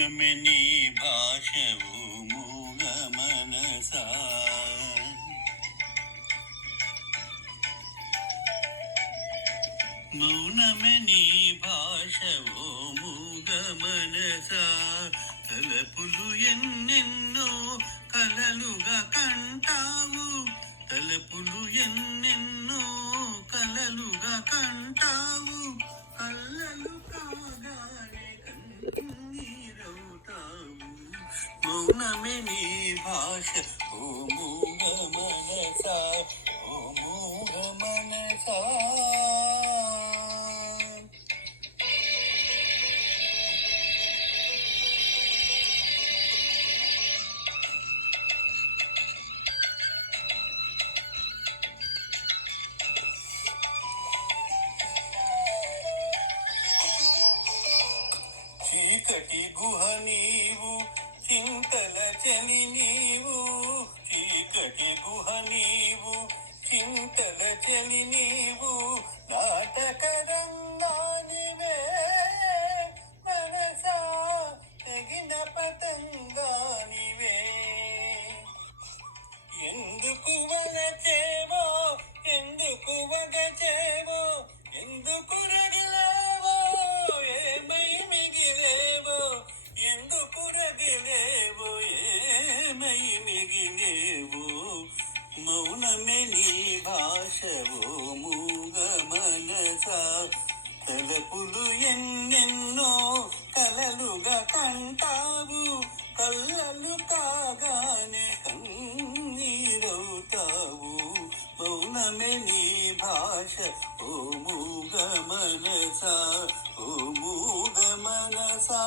మౌనమే నీ భాషవు మూగ మనసా. మౌనమే నీ భాషవో మూగ మనసా. తలపులు ఎన్నెన్నో కలలుగా కంటావు, తలపులు ఎన్నెన్నో కలలుగా కంటావు, కళ్ళలు కాగానే కన్నీరవుతావు. మౌనమే నీ భాష ఓ మూగ మనసా, ఓ మూగ మనసా. చీకటి గుహ నీవు, చింతల చని నీవు, చీకటి గుహ నీవు, చింతల చని నీవు, నాటక రంగానివే మనసా, తెగిన పతంగానివే. ఎందుకు వలచేవో, ఎందుకు వగచేవో, ఎందుకు రగిలేవో, ఏమై మిగిలేవో, ఎందుకు రగిలేవో, ఏమై మిగిలేవో. మౌనమే నీ భాషవో మూగ మనసా. తలపులు ఎన్నెన్నో కలలుగా కంటావు, కళ్ళలు కాగానే కన్నీరవుతావు. మౌనమే నీ భాష ఓ మూగ మనసా, ఓ మూగ మనసా.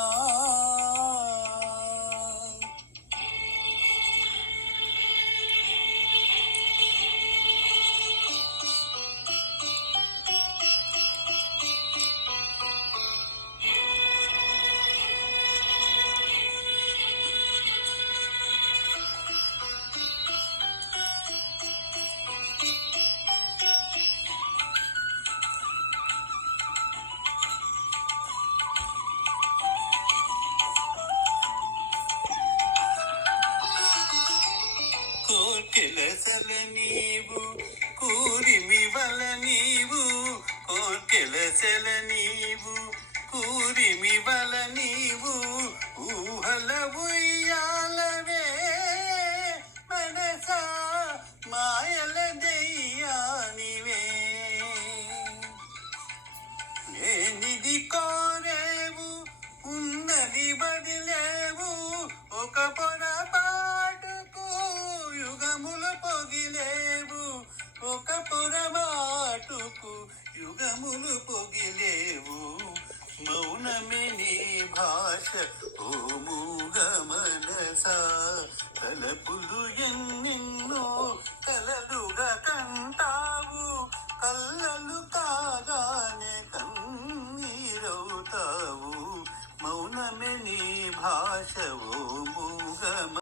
కోర్కెలసల నీవు, కూరిమి వల నీవు, కోర్కెలసల నీవు, కూరిమి వల నీవు, ఊహల ఉయ్యాలవే మనసా, మాయల దెయ్యానివే. లేనిది కోరేవు, ఉన్నది బదిలేవు, ఒక పొరపాటుకు యుగములు పొగిలేవు, ఒక పొరపాటుకు యుగములు పొగిలేవు. మౌనమే నీ భాష ఓ మూగ మనసా. తలపులు ఎన్నెన్నో కలలుగా కంటావు, కళ్ళలు కాగానే కన్నీరవుతావు. మౌనమే నీ భాష